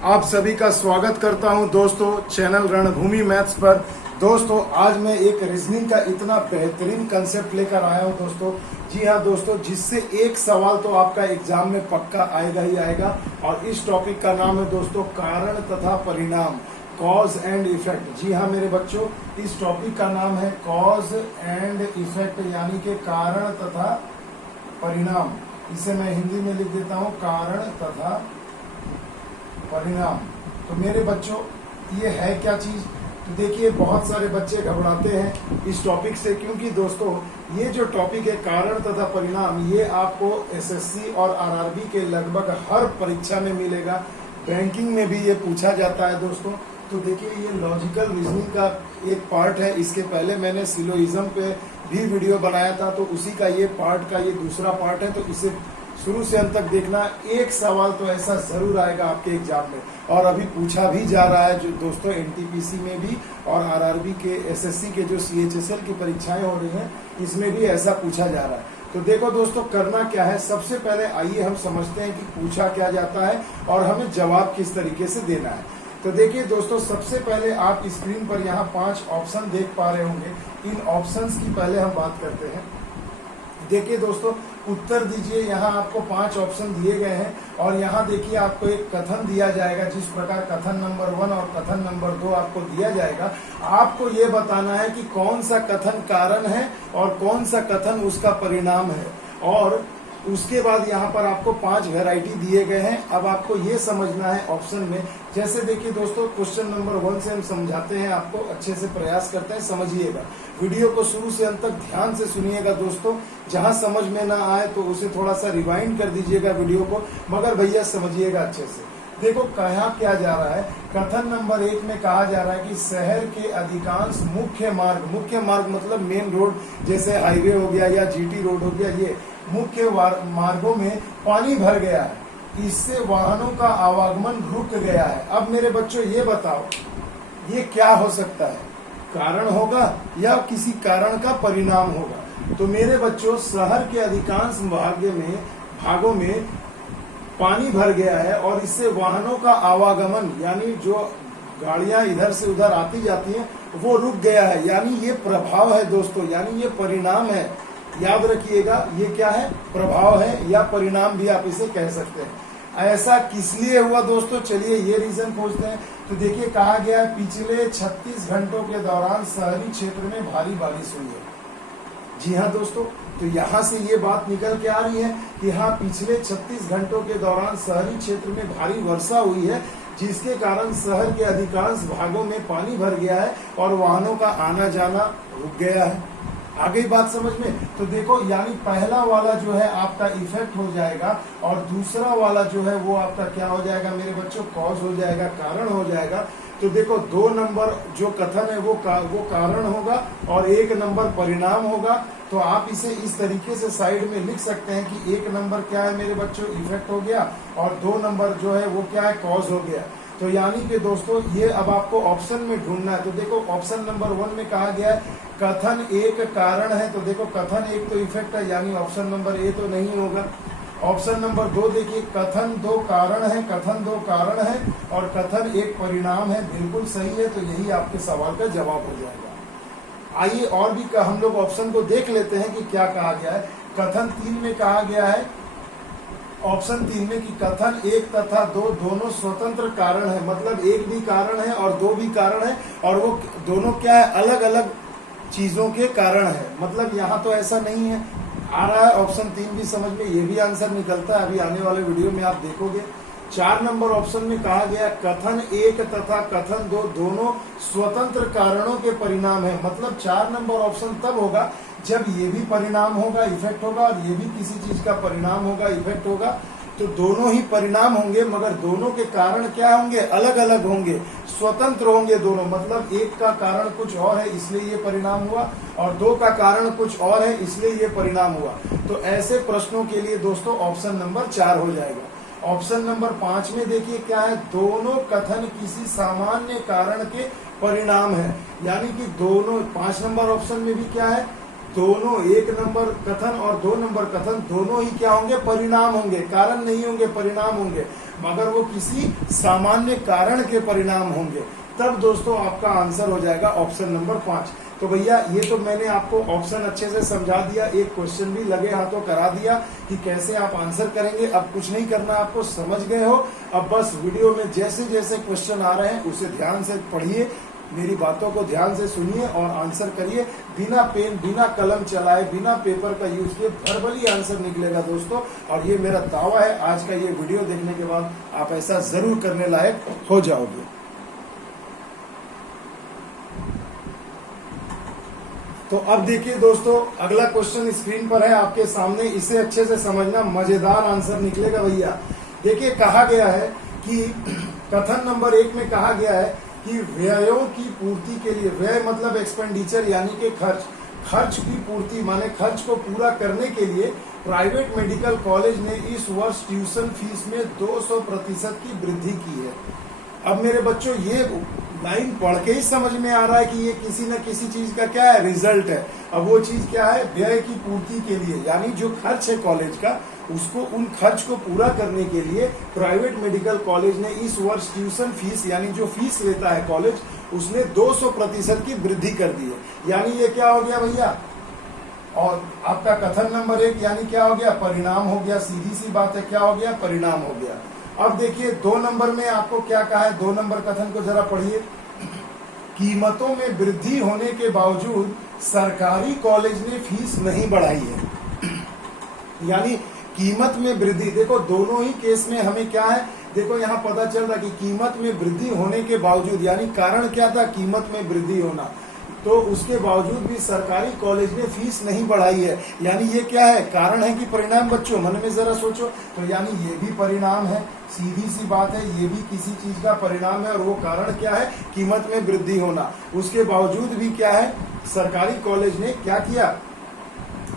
आप सभी का स्वागत करता हूं दोस्तों चैनल रणभूमि मैथ्स पर। दोस्तों आज मैं एक रीजनिंग का इतना बेहतरीन कंसेप्ट लेकर आया हूं दोस्तों। जी हाँ दोस्तों, जिससे एक सवाल तो आपका एग्जाम में पक्का आएगा ही आएगा। और इस टॉपिक का नाम है दोस्तों कारण तथा परिणाम, कॉज एंड इफेक्ट। जी हाँ मेरे बच्चों, इस टॉपिक का नाम है कॉज एंड इफेक्ट, यानी कि कारण तथा परिणाम। इसे मैं हिंदी में लिख देता हूँ, कारण तथा परिणाम। तो मेरे बच्चों ये है क्या चीज? तो देखिए बहुत सारे बच्चे घबराते हैं इस टॉपिक से, क्योंकि दोस्तों ये जो टॉपिक है कारण तथा परिणाम, ये आपको एसएससी और आरआरबी के लगभग हर परीक्षा में मिलेगा। बैंकिंग में भी ये पूछा जाता है दोस्तों। तो देखिए ये लॉजिकल रीजनिंग का एक पार्ट है। इसके पहले मैंने सिलोइज्म पे भी वीडियो बनाया था, तो उसी का ये पार्ट का ये दूसरा पार्ट है। तो इसे शुरू से अंत तक देखना। एक सवाल तो ऐसा जरूर आएगा आपके एग्जाम में, और अभी पूछा भी जा रहा है जो दोस्तों एनटीपीसी में भी और आरआरबी के एसएससी के जो सीएचएसएल की परीक्षाएं हो रही हैं, इसमें भी ऐसा पूछा जा रहा है। तो देखो दोस्तों करना क्या है, सबसे पहले आइए हम समझते हैं कि पूछा क्या जाता है और हमें जवाब किस तरीके से देना है। तो देखिए दोस्तों, सबसे पहले आप स्क्रीन पर यहाँ 5 ऑप्शन देख पा रहे होंगे। इन ऑप्शंस की पहले हम बात करते हैं। देखिए दोस्तों, उत्तर दीजिए। यहाँ आपको 5 ऑप्शन दिए गए हैं और यहाँ देखिए आपको एक कथन दिया जाएगा। जिस प्रकार कथन नंबर 1 और कथन नंबर 2 आपको दिया जाएगा, आपको ये बताना है कि कौन सा कथन कारण है और कौन सा कथन उसका परिणाम है। और उसके बाद यहाँ पर आपको 5 वैरायटी दिए गए हैं। अब आपको ये समझना है ऑप्शन में। जैसे देखिए दोस्तों, क्वेश्चन नंबर 1 से हम समझाते हैं, आपको अच्छे से प्रयास करते हैं, समझिएगा। वीडियो को शुरू से अंत तक ध्यान से सुनिएगा दोस्तों। जहां समझ में ना आए तो उसे थोड़ा सा रिवाइंड कर दीजिएगा वीडियो को, मगर भैया समझिएगा अच्छे से। देखो कहा क्या जा रहा है। कथन नंबर 1 में कहा जा रहा है कि शहर के अधिकांश मुख्य मार्ग मतलब मेन रोड, जैसे हाईवे हो गया या जीटी रोड हो गया, ये मुख्य मार्गों में पानी भर गया है। इससे वाहनों का आवागमन रुक गया है। अब मेरे बच्चों ये बताओ, ये क्या हो सकता है? कारण होगा या किसी कारण का परिणाम होगा? तो मेरे बच्चों, शहर के अधिकांश भागों में पानी भर गया है और इससे वाहनों का आवागमन, यानी जो गाड़ियां इधर से उधर आती जाती हैं, वो रुक गया है। यानी ये प्रभाव है दोस्तों, यानी ये परिणाम है। याद रखिएगा, ये क्या है? प्रभाव है या परिणाम भी आप इसे कह सकते हैं। ऐसा किस लिए हुआ दोस्तों? चलिए ये रीजन खोजते हैं। तो देखिए कहा गया है पिछले 36 घंटों के दौरान शहरी क्षेत्र में भारी बारिश हुई है। जी हाँ दोस्तों, तो यहाँ से ये बात निकल के आ रही है कि हाँ, पिछले 36 घंटों के दौरान शहरी क्षेत्र में भारी वर्षा हुई है, जिसके कारण शहर के अधिकांश भागों में पानी भर गया है और वाहनों का आना जाना रुक गया है। आ गई बात समझ में? तो देखो, यानी पहला वाला जो है आपका इफेक्ट हो जाएगा और दूसरा वाला जो है वो आपका क्या हो जाएगा मेरे बच्चों? कॉज हो जाएगा, कारण हो जाएगा। तो देखो 2 नंबर जो कथन है वो कारण होगा और 1 नंबर परिणाम होगा। तो आप इसे इस तरीके से साइड में लिख सकते हैं कि 1 नंबर क्या है मेरे बच्चों? इफेक्ट हो गया, और 2 नंबर जो है वो क्या है? कॉज हो गया। तो यानी कि दोस्तों ये अब आपको ऑप्शन में ढूंढना है। तो देखो ऑप्शन नंबर 1 में कहा गया है कथन 1 कारण है। तो देखो कथन 1 तो इफेक्ट है, यानी ऑप्शन नंबर ए तो नहीं होगा। ऑप्शन नंबर 2 देखिए, कथन 2 कारण है, कथन 2 कारण है और कथन 1 परिणाम है। बिल्कुल सही है। तो यही आपके सवाल का जवाब हो जाएगा। आइए और भी हम लोग ऑप्शन को देख लेते हैं कि क्या कहा गया है। कथन 3 में कहा गया है, ऑप्शन 3 में कि कथन 1 तथा 2 दोनों स्वतंत्र कारण है। मतलब 1 भी कारण है और 2 भी कारण है, और वो दोनों क्या है? अलग अलग चीजों के कारण है। मतलब यहाँ तो ऐसा नहीं है। आ रहा है ऑप्शन 3 भी समझ में, ये भी आंसर निकलता है। अभी आने वाले वीडियो में आप देखोगे। 4 नंबर ऑप्शन में कहा गया कथन 1 तथा कथन 2 दोनों स्वतंत्र कारणों के परिणाम है। मतलब 4 नंबर ऑप्शन तब होगा जब ये भी परिणाम होगा, इफेक्ट होगा, और ये भी किसी चीज का परिणाम होगा, इफेक्ट होगा। तो दोनों ही परिणाम होंगे, मगर दोनों के कारण क्या होंगे? अलग अलग होंगे, स्वतंत्र होंगे दोनों। मतलब 1 का कारण कुछ और है इसलिए ये परिणाम हुआ, और 2 का कारण कुछ और है इसलिए ये परिणाम हुआ। तो ऐसे प्रश्नों के लिए दोस्तों ऑप्शन नंबर 4 हो जाएगा। ऑप्शन नंबर 5 में देखिए क्या है? दोनों कथन किसी सामान्य कारण के परिणाम है। यानी कि दोनों 5 नंबर ऑप्शन में भी क्या है? दोनों, एक नंबर कथन और 2 नंबर कथन दोनों ही क्या होंगे, परिणाम होंगे, कारण नहीं होंगे, परिणाम होंगे, मगर वो किसी सामान्य कारण के परिणाम होंगे। तब दोस्तों आपका आंसर हो जाएगा ऑप्शन नंबर 5। तो भैया ये तो मैंने आपको ऑप्शन अच्छे से समझा दिया, एक क्वेश्चन भी लगे हाथों करा दिया कि कैसे आप आंसर करेंगे। अब कुछ नहीं करना, आपको समझ गए हो। अब बस वीडियो में जैसे जैसे क्वेश्चन आ रहे हैं उसे ध्यान से पढ़िए, मेरी बातों को ध्यान से सुनिए और आंसर करिए, बिना पेन बिना कलम चलाए, बिना पेपर का यूज किए वर्बली आंसर निकलेगा दोस्तों। और ये मेरा दावा है, आज का ये वीडियो देखने के बाद आप ऐसा जरूर करने लायक हो जाओगे। तो अब देखिए दोस्तों, अगला क्वेश्चन स्क्रीन पर है आपके सामने, इसे अच्छे से समझना, मजेदार आंसर निकलेगा भैया। देखिए कहा गया है कि कथन नंबर 1 में कहा गया है कि व्ययों की पूर्ति के लिए, व्यय मतलब एक्सपेंडिचर यानी कि खर्च, खर्च की पूर्ति माने खर्च को पूरा करने के लिए प्राइवेट मेडिकल कॉलेज ने इस वर्ष ट्यूशन फीस में 200% की वृद्धि की है। अब मेरे बच्चों ये लाइन पढ़ के ही समझ में आ रहा है कि ये किसी न किसी चीज का क्या है, रिजल्ट है। अब वो चीज क्या है, व्यय की पूर्ति के लिए, यानी जो खर्च है कॉलेज का, उसको, उन खर्च को पूरा करने के लिए प्राइवेट मेडिकल कॉलेज ने इस वर्ष ट्यूशन फीस यानी जो फीस लेता है कॉलेज, उसने 200% की वृद्धि कर दी है। यानी ये क्या हो गया भैया, और आपका कथन नंबर 1 यानी क्या हो गया, परिणाम हो गया। सीधी सी बात है, क्या हो गया, परिणाम हो गया। अब देखिए 2 नंबर में आपको क्या कहा है, 2 नंबर कथन को जरा पढ़िए। कीमतों में वृद्धि होने के बावजूद सरकारी कॉलेज ने फीस नहीं बढ़ाई है। यानी कीमत में वृद्धि, देखो दोनों ही केस में हमें क्या है, देखो यहाँ पता चल रहा कि कीमत में वृद्धि होने के बावजूद, यानी कारण क्या था, कीमत में वृद्धि होना, तो उसके बावजूद भी सरकारी कॉलेज ने फीस नहीं बढ़ाई है। यानी ये क्या है, कारण है कि परिणाम बच्चों, मन में जरा सोचो। तो यानी ये भी परिणाम है, सीधी सी बात है, ये भी किसी चीज का परिणाम है, और वो कारण क्या है, कीमत में वृद्धि होना। उसके बावजूद भी क्या है, सरकारी कॉलेज ने क्या किया,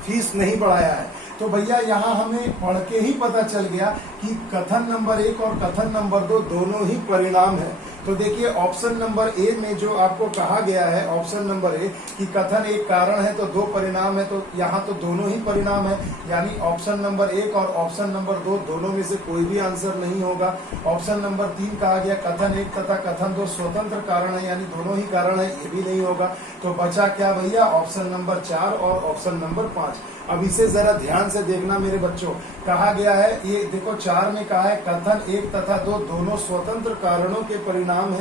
फीस नहीं बढ़ाया है। तो भैया यहाँ हमें पढ़ के ही पता चल गया कि कथन नंबर 1 और कथन नंबर 2 दोनों ही परिणाम है। तो देखिए ऑप्शन नंबर ए में जो आपको कहा गया है, ऑप्शन नंबर ए कि कथन 1 कारण है तो 2 परिणाम है, तो यहाँ तो दोनों ही परिणाम है। यानी ऑप्शन नंबर 1 और ऑप्शन नंबर 2 दोनों में से कोई भी आंसर नहीं होगा। ऑप्शन नंबर 3 कहा गया कथन 1 तथा कथन 2 स्वतंत्र कारण है, यानी दोनों ही कारण है, ये भी नहीं होगा। तो बचा क्या भैया, ऑप्शन नंबर 4 और ऑप्शन नंबर 5। अब इसे जरा ध्यान से देखना मेरे बच्चों, कहा गया है, ये देखो 4 में कहा है कथन 1 तथा 2 दोनों स्वतंत्र कारणों के परिणाम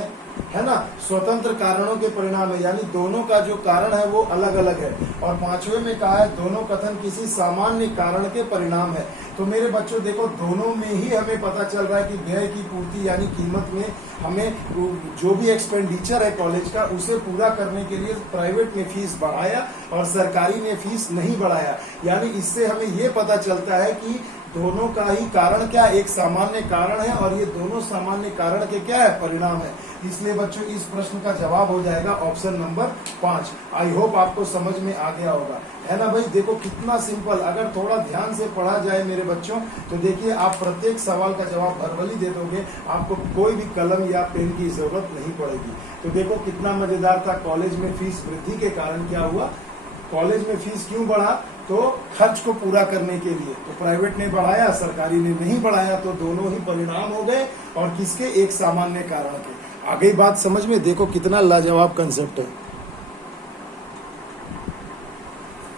है ना, स्वतंत्र कारणों के परिणाम है, यानी दोनों का जो कारण है वो अलग अलग है। और 5वें में कहा है दोनों कथन किसी सामान्य कारण के परिणाम है। तो मेरे बच्चों देखो दोनों में ही हमें पता चल रहा है कि व्यय की पूर्ति यानी कीमत में हमें जो भी एक्सपेंडिचर है कॉलेज का, उसे पूरा करने के लिए प्राइवेट ने फीस बढ़ाया और सरकारी ने फीस नहीं बढ़ाया। यानी इससे हमें ये पता चलता है कि दोनों का ही कारण क्या, एक सामान्य कारण है, और ये दोनों सामान्य कारण के क्या है, परिणाम है। इसलिए बच्चों इस प्रश्न का जवाब हो जाएगा ऑप्शन नंबर 5। आई होप आपको समझ में आ गया होगा, है ना भाई। देखो कितना सिंपल, अगर थोड़ा ध्यान से पढ़ा जाए मेरे बच्चों, तो देखिए आप प्रत्येक सवाल का जवाब वर्बली दे दोगे, आपको कोई भी कलम या पेन की जरूरत नहीं पड़ेगी। तो देखो कितना मजेदार था, कॉलेज में फीस वृद्धि के कारण क्या हुआ, कॉलेज में फीस क्यों बढ़ा, तो खर्च को पूरा करने के लिए। तो प्राइवेट ने बढ़ाया, सरकारी ने नहीं बढ़ाया, तो दोनों ही परिणाम हो गए, और किसके, एक सामान्य कारण के। आ गई बात समझ में, देखो कितना लाजवाब कंसेप्ट है।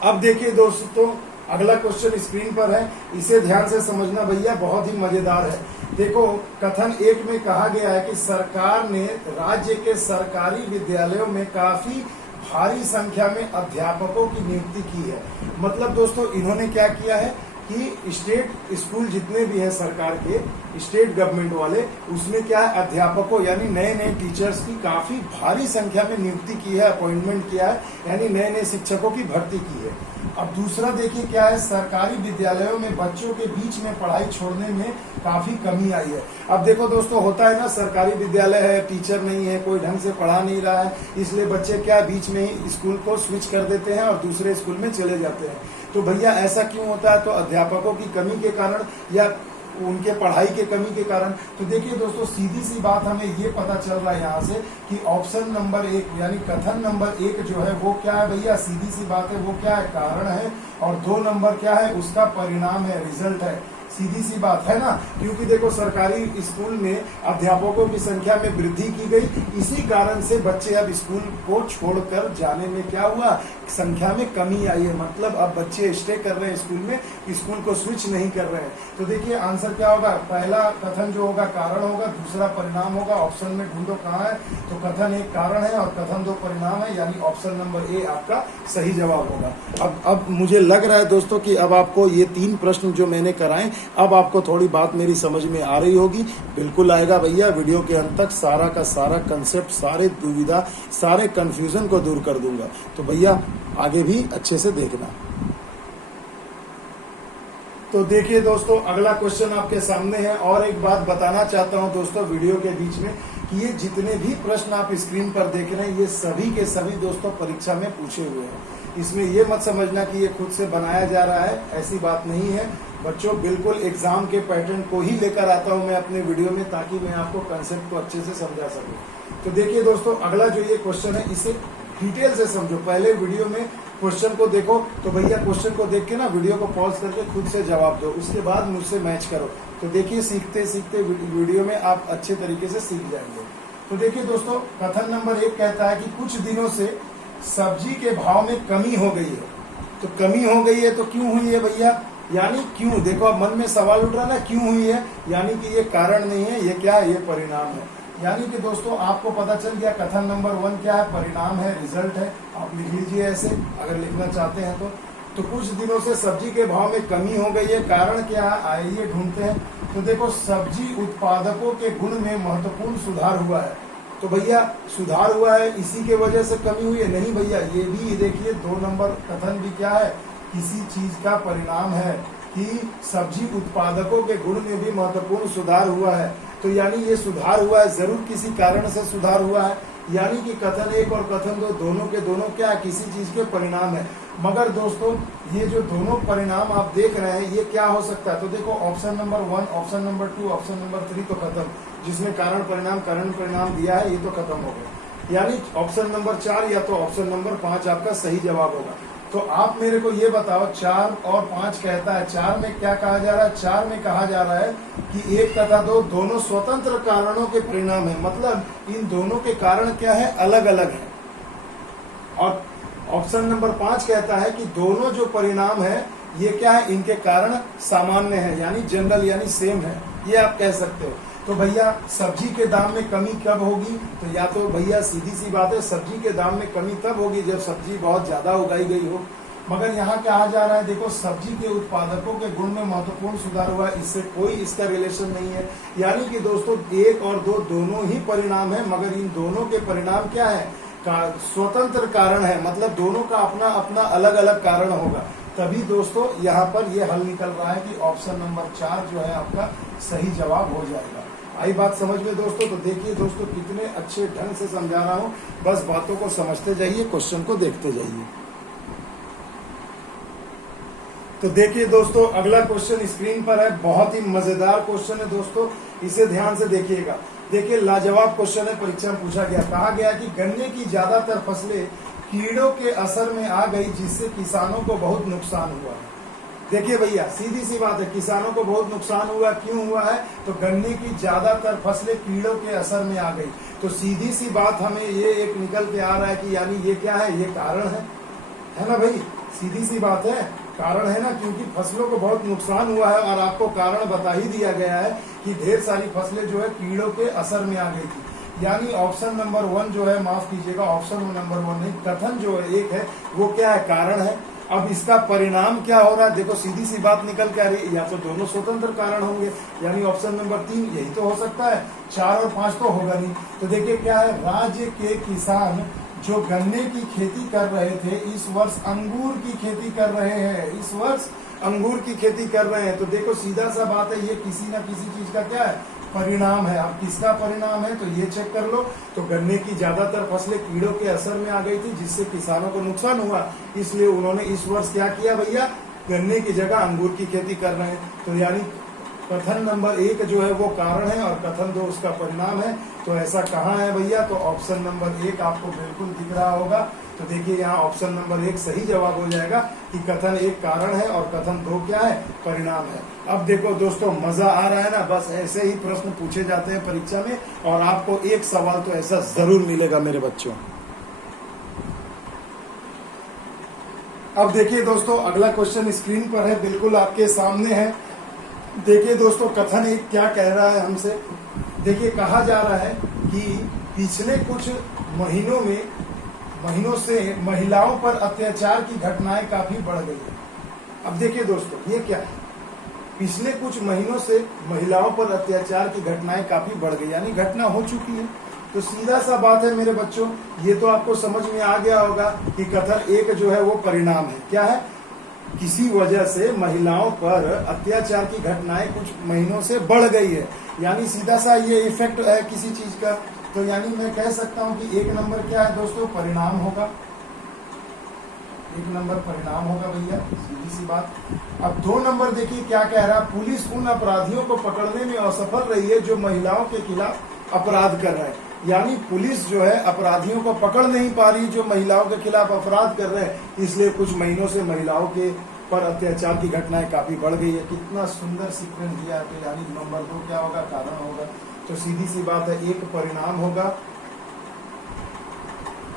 अब देखिए दोस्तों अगला क्वेश्चन स्क्रीन पर है, इसे ध्यान से समझना भैया, बहुत ही मजेदार है। देखो कथन 1 में कहा गया है कि सरकार ने राज्य के सरकारी विद्यालयों में काफी भारी संख्या में अध्यापकों की नियुक्ति की है। मतलब दोस्तों इन्होंने क्या किया है कि स्टेट स्कूल जितने भी हैं सरकार के, स्टेट गवर्नमेंट वाले, उसमें क्या है, अध्यापकों यानी नए नए टीचर्स की काफी भारी संख्या में नियुक्ति की है, अपॉइंटमेंट किया है, यानी नए नए शिक्षकों की भर्ती की है। अब दूसरा देखिए क्या है, सरकारी विद्यालयों में बच्चों के बीच में पढ़ाई छोड़ने में काफी कमी आई है। अब देखो दोस्तों होता है ना, सरकारी विद्यालय है, टीचर नहीं है, कोई ढंग से पढ़ा नहीं रहा है, इसलिए बच्चे क्या बीच में ही स्कूल को स्विच कर देते हैं और दूसरे स्कूल में चले जाते हैं। तो भैया ऐसा क्यों होता है, तो अध्यापकों की कमी के कारण या उनके पढ़ाई के कमी के कारण। तो देखिए दोस्तों, सीधी सी बात हमें ये पता चल रहा है यहाँ से कि ऑप्शन नंबर 1 यानी कथन नंबर 1 जो है वो क्या है भैया, सीधी सी बात है, वो क्या है, कारण है। और 2 नंबर क्या है, उसका परिणाम है, रिजल्ट है। सीधी सी बात है ना, क्योंकि देखो सरकारी स्कूल में अध्यापकों की संख्या में वृद्धि की गई, इसी कारण से बच्चे अब स्कूल को छोड़कर जाने में क्या हुआ, संख्या में कमी आई है। मतलब अब बच्चे स्टे कर रहे हैं स्कूल में, स्कूल को स्विच नहीं कर रहे हैं। तो देखिए आंसर क्या होगा, पहला कथन जो होगा कारण होगा, दूसरा परिणाम होगा। ऑप्शन में ढूंढो कहाँ है, तो कथन 1 कारण है और कथन 2 परिणाम है, यानी ऑप्शन नंबर ए आपका सही जवाब होगा। अब मुझे लग रहा है दोस्तों कि अब आपको ये 3 प्रश्न जो मैंने कराए, अब आपको थोड़ी बात मेरी समझ में आ रही होगी। बिल्कुल आएगा भैया, वीडियो के अंत तक सारा का सारा कंसेप्ट, सारे दुविधा, सारे कंफ्यूजन को दूर कर दूंगा। तो भैया आगे भी अच्छे से देखना। तो देखिए दोस्तों, अगला क्वेश्चन आपके सामने है। और एक बात बताना चाहता हूं दोस्तों वीडियो के बीच में कि ये जितने भी प्रश्न आप स्क्रीन पर देख रहे हैं, ये सभी के सभी दोस्तों परीक्षा में पूछे हुए हैं। इसमें ये मत समझना कि ये खुद से बनाया जा रहा है, ऐसी बात नहीं है बच्चों। बिल्कुल एग्जाम के पैटर्न को ही लेकर आता हूं मैं अपने वीडियो में, ताकि मैं आपको कंसेप्ट को अच्छे से समझा सकूं। तो देखिए दोस्तों, अगला जो ये क्वेश्चन है, इसे डिटेल से समझो। पहले वीडियो में क्वेश्चन को देखो, तो भैया क्वेश्चन को देख के ना वीडियो को पॉज करके खुद से जवाब दो, उसके बाद मुझसे मैच करो। तो देखिए सीखते सीखते वीडियो में आप अच्छे तरीके से सीख जाएंगे। तो देखिए दोस्तों, कथन नंबर 1 कहता है कि कुछ दिनों से सब्जी के भाव में कमी हो गई है। तो कमी हो गई है तो क्यों हुई है भैया, यानी क्यों, देखो अब मन में सवाल उठ रहा है ना, क्यों हुई है, यानी कि ये कारण नहीं है, ये क्या है, ये परिणाम है। यानी कि दोस्तों आपको पता चल गया कथन नंबर 1 क्या है, परिणाम है, रिजल्ट है। आप लिख लीजिए ऐसे अगर लिखना चाहते हैं तो कुछ दिनों से सब्जी के भाव में कमी हो गई है, कारण क्या है, आइए ढूंढते हैं। तो देखो सब्जी उत्पादकों के गुण में महत्वपूर्ण सुधार हुआ है। तो भैया सुधार हुआ है, इसी के वजह से कमी हुई है, नहीं भैया, ये भी देखिए 2 नंबर कथन भी क्या है, किसी चीज का परिणाम है कि सब्जी उत्पादकों के गुण में भी महत्वपूर्ण सुधार हुआ है। तो यानी ये सुधार हुआ है, जरूर किसी कारण से सुधार हुआ है, यानी कि कथन 1 और कथन 2 दोनों के दोनों क्या है, किसी चीज के परिणाम है। मगर दोस्तों ये जो दोनों परिणाम आप देख रहे हैं, ये क्या हो सकता है, तो देखो option number 1, option number 2, option number 3 तो खत्म, जिसमें कारण परिणाम दिया है ये तो खत्म हो गया, यानी ऑप्शन नंबर 4 या तो ऑप्शन नंबर 5 आपका सही जवाब होगा। तो आप मेरे को ये बताओ, 4 और 5 कहता है, 4 में क्या कहा जा रहा है, 4 में कहा जा रहा है कि 1 तथा 2 दोनों स्वतंत्र कारणों के परिणाम है, मतलब इन दोनों के कारण क्या है, अलग अलग है। और ऑप्शन नंबर 5 कहता है कि दोनों जो परिणाम है ये क्या है, इनके कारण सामान्य है, यानी जनरल, यानी सेम है, ये आप कह सकते हो। तो भैया सब्जी के दाम में कमी कब होगी, तो या तो भैया सीधी सी बात है, सब्जी के दाम में कमी तब होगी जब सब्जी बहुत ज्यादा उगाई गई हो। मगर यहाँ क्या आ जा रहा है, देखो सब्जी के उत्पादकों के गुण में महत्वपूर्ण सुधार हुआ है, इससे कोई इसका रिलेशन नहीं है। यानी कि दोस्तों 1 और 2 दोनों ही परिणाम है, मगर इन दोनों के परिणाम क्या है, स्वतंत्र कारण है, मतलब दोनों का अपना अपना अलग अलग कारण होगा। तभी दोस्तों यहाँ पर ये हल निकल रहा है कि ऑप्शन नंबर 4 जो है आपका सही जवाब हो जाएगा। आई बात समझ में दोस्तों। तो देखिए दोस्तों कितने अच्छे ढंग से समझा रहा हूँ, बस बातों को समझते जाइए, क्वेश्चन को देखते जाइए। तो देखिए दोस्तों अगला क्वेश्चन स्क्रीन पर है, बहुत ही मजेदार क्वेश्चन है दोस्तों, इसे ध्यान से देखिएगा। देखिए लाजवाब क्वेश्चन है, परीक्षा में पूछा गया, कहा गया कि गन्ने की ज्यादातर फसलें कीड़ों के असर में आ गई, जिससे किसानों को बहुत नुकसान हुआ है। देखिए भैया सीधी सी बात है, किसानों को बहुत नुकसान हुआ, क्यों हुआ है, तो गन्ने की ज्यादातर फसलें कीड़ों के असर में आ गई। तो सीधी सी बात हमें ये एक निकल के आ रहा है कि यानी ये क्या है, ये कारण है ना भाई, सीधी सी बात है, कारण है ना, क्योंकि फसलों को बहुत नुकसान हुआ है और आपको कारण बता ही दिया गया है कि ढेर सारी फसलें जो है कीड़ों के असर में आ गई थी। यानी ऑप्शन नंबर 1 जो है, माफ कीजिएगा ऑप्शन नंबर 1 नहीं, कथन जो है 1 है वो क्या है, कारण है। अब इसका परिणाम क्या हो रहा है, देखो सीधी सी बात निकल के आ रही है, या तो दोनों स्वतंत्र कारण होंगे, यानी ऑप्शन नंबर 3 यही तो हो सकता है, 4 और 5 तो होगा नहीं। तो देखिए क्या है, राज्य के किसान जो गन्ने की खेती कर रहे थे, इस वर्ष अंगूर की खेती कर रहे हैं, इस वर्ष अंगूर की खेती कर रहे हैं। तो देखो सीधा सा बात है, ये किसी ना किसी चीज का क्या है, परिणाम है। अब किसका परिणाम है, तो ये चेक कर लो। तो गन्ने की ज्यादातर फसलें कीड़ों के असर में आ गई थी, जिससे किसानों को नुकसान हुआ, इसलिए उन्होंने इस वर्ष क्या किया भैया, गन्ने की जगह अंगूर की खेती कर रहे हैं। तो यानी कथन नंबर 1 जो है वो कारण है और कथन 2 उसका परिणाम है। तो ऐसा कहाँ है भैया? तो ऑप्शन नंबर 1 आपको बिल्कुल दिख रहा होगा। तो देखिए यहाँ ऑप्शन नंबर 1 सही जवाब हो जाएगा कि कथन 1 कारण है और कथन 2 क्या है? परिणाम है। अब देखो दोस्तों, मजा आ रहा है ना? बस ऐसे ही प्रश्न पूछे जाते हैं परीक्षा में और आपको एक सवाल तो ऐसा जरूर मिलेगा मेरे बच्चों। अब देखिए दोस्तों, अगला क्वेश्चन स्क्रीन पर है, बिल्कुल आपके सामने है। देखिए दोस्तों, कथन 1 क्या कह रहा है हमसे। देखिए, कहा जा रहा है कि पिछले कुछ महीनों से महिलाओं पर अत्याचार की घटनाएं काफी बढ़ गई है। अब देखिए दोस्तों, ये क्या है? पिछले कुछ महीनों से महिलाओं पर अत्याचार की घटनाएं काफी बढ़ गई, यानी घटना हो चुकी है। तो सीधा सा बात है मेरे बच्चों, ये तो आपको समझ में आ गया होगा कि कथन 1 जो है वो परिणाम है। क्या है? किसी वजह से महिलाओं पर अत्याचार की घटनाएं कुछ महीनों से बढ़ गई है, यानी सीधा सा ये इफेक्ट है किसी चीज का। तो यानी मैं कह सकता हूं कि 1 नंबर क्या है दोस्तों? परिणाम होगा। 1 नंबर परिणाम होगा भैया, सीधी सी बात। अब 2 नंबर देखिए क्या कह रहा है। पुलिस उन अपराधियों को पकड़ने में असफल रही है जो महिलाओं के खिलाफ अपराध कर रहे हैं। यानी पुलिस जो है अपराधियों को पकड़ नहीं पा रही जो महिलाओं के खिलाफ अपराध कर रहे हैं, इसलिए कुछ महीनों से महिलाओं के पर अत्याचार की घटनाएं काफी बढ़ गई है। कितना सुंदर सीक्वेंस दिया है। तो यानी नंबर 2 क्या होगा? कारण होगा। तो सीधी सी बात है, 1 परिणाम होगा,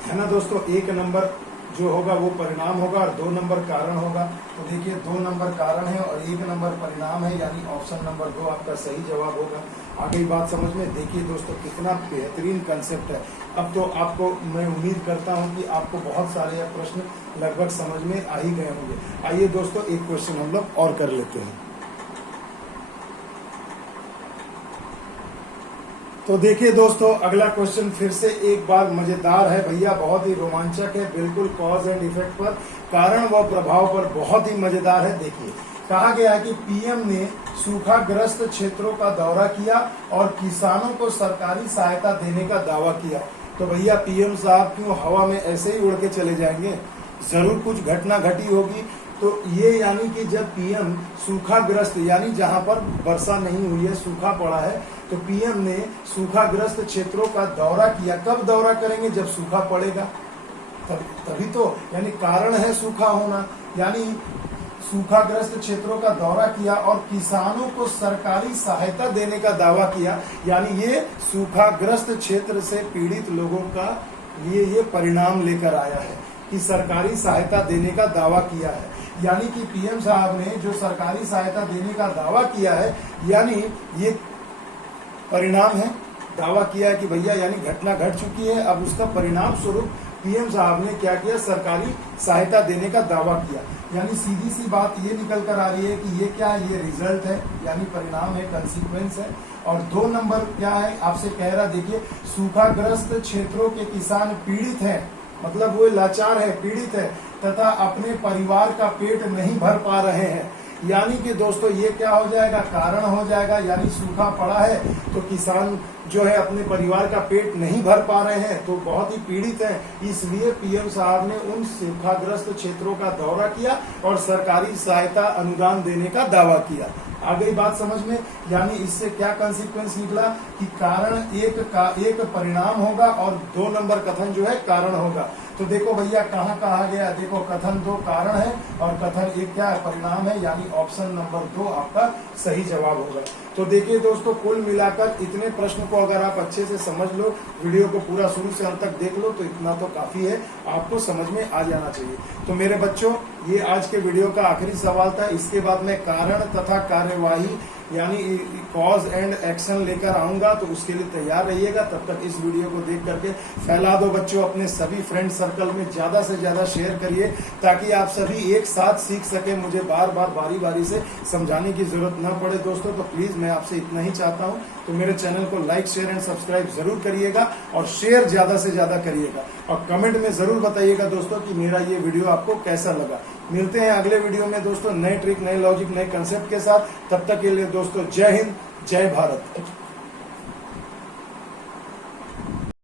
है ना दोस्तों? 1 नंबर जो होगा वो परिणाम होगा और 2 नंबर कारण होगा। तो देखिए 2 नंबर कारण है और 1 नंबर परिणाम है, यानी ऑप्शन नंबर 2 आपका सही जवाब होगा। आ गई बात समझ में? देखिए दोस्तों, कितना बेहतरीन कंसेप्ट है। अब तो आपको मैं उम्मीद करता हूं कि आपको बहुत सारे प्रश्न लगभग समझ में आ ही गए होंगे। आइए दोस्तों, एक क्वेश्चन हम लोग और कर लेते हैं। तो देखिए दोस्तों, अगला क्वेश्चन फिर से एक बार मजेदार है भैया, बहुत ही रोमांचक है, बिल्कुल कॉज एंड इफेक्ट पर, कारण व प्रभाव पर बहुत ही मजेदार है। देखिए, कहा गया है कि पीएम ने सूखाग्रस्त क्षेत्रों का दौरा किया और किसानों को सरकारी सहायता देने का दावा किया। तो भैया पीएम साहब क्यों हवा में ऐसे ही उड़ के चले जाएंगे? जरूर कुछ घटना घटी होगी। तो ये यानी कि जब पीएम सूखाग्रस्त, यानी जहां पर वर्षा नहीं हुई है, सूखा पड़ा है, तो पीएम ने सूखाग्रस्त क्षेत्रों का दौरा किया। कब दौरा करेंगे? जब सूखा पड़ेगा तभी तो, यानी कारण है सूखा होना। यानी सूखाग्रस्त क्षेत्रों का दौरा किया और किसानों को सरकारी सहायता देने का दावा किया, यानी ये सूखाग्रस्त क्षेत्र से पीड़ित लोगों का लिए ये परिणाम लेकर आया है कि सरकारी सहायता देने का दावा किया है। यानी कि पीएम साहब ने जो सरकारी सहायता देने का दावा किया है, यानी ये परिणाम है। दावा किया है कि भैया यानी घटना घट चुकी है, अब उसका परिणाम स्वरूप पीएम साहब ने क्या किया? सरकारी सहायता देने का दावा किया। यानी सीधी सी बात ये निकल कर आ रही है कि ये क्या है? ये रिजल्ट है, यानी परिणाम है, कंसीक्वेंस है। और 2 नंबर क्या है? आपसे कह रहा, देखिए, सूखाग्रस्त क्षेत्रों के किसान पीड़ित हैं, मतलब वो लाचार है, पीड़ित है, तथा अपने परिवार का पेट नहीं भर पा रहे हैं। यानी कि दोस्तों ये क्या हो जाएगा? कारण हो जाएगा। यानी सूखा पड़ा है तो किसान जो है अपने परिवार का पेट नहीं भर पा रहे हैं, तो बहुत ही पीड़ित हैं, इसलिए पीएम साहब ने उन सूखाग्रस्त क्षेत्रों का दौरा किया और सरकारी सहायता अनुदान देने का दावा किया। आ गई बात समझ में? यानी इससे क्या कंसीक्वेंस निकला कि कारण 1 का 1 परिणाम होगा और 2 नंबर कथन जो है कारण होगा। तो देखो भैया कहाँ कहा गया? देखो, कथन 2 कारण है और कथन 1 क्या है? परिणाम है, यानी ऑप्शन नंबर 2 आपका सही जवाब होगा। तो देखिए दोस्तों, कुल मिलाकर इतने प्रश्न को अगर आप अच्छे से समझ लो, वीडियो को पूरा शुरू से अंत तक देख लो, तो इतना तो काफी है, आपको समझ में आ जाना चाहिए। तो मेरे बच्चों, ये आज के वीडियो का आखिरी सवाल था। इसके बाद मैं कारण तथा कार्यवाही यानी कॉज एंड एक्शन लेकर आऊंगा, तो उसके लिए तैयार रहिएगा। तब तक इस वीडियो को देख करके फैला दो बच्चों, अपने सभी फ्रेंड सर्कल में ज्यादा से ज्यादा शेयर करिए, ताकि आप सभी एक साथ सीख सके, मुझे बार बार बारी बारी से समझाने की जरूरत न पड़े दोस्तों। तो प्लीज मैं आपसे इतना ही चाहता हूं, तो मेरे चैनल को लाइक, शेयर एंड सब्सक्राइब जरूर करिएगा और शेयर ज्यादा से ज्यादा करिएगा और कमेंट में जरूर बताइएगा दोस्तों कि मेरा ये वीडियो आपको कैसा लगा। मिलते हैं अगले वीडियो में दोस्तों, नए ट्रिक, नए लॉजिक, नए कंसेप्ट के साथ। तब तक के लिए दोस्तों, जय हिंद, जय भारत।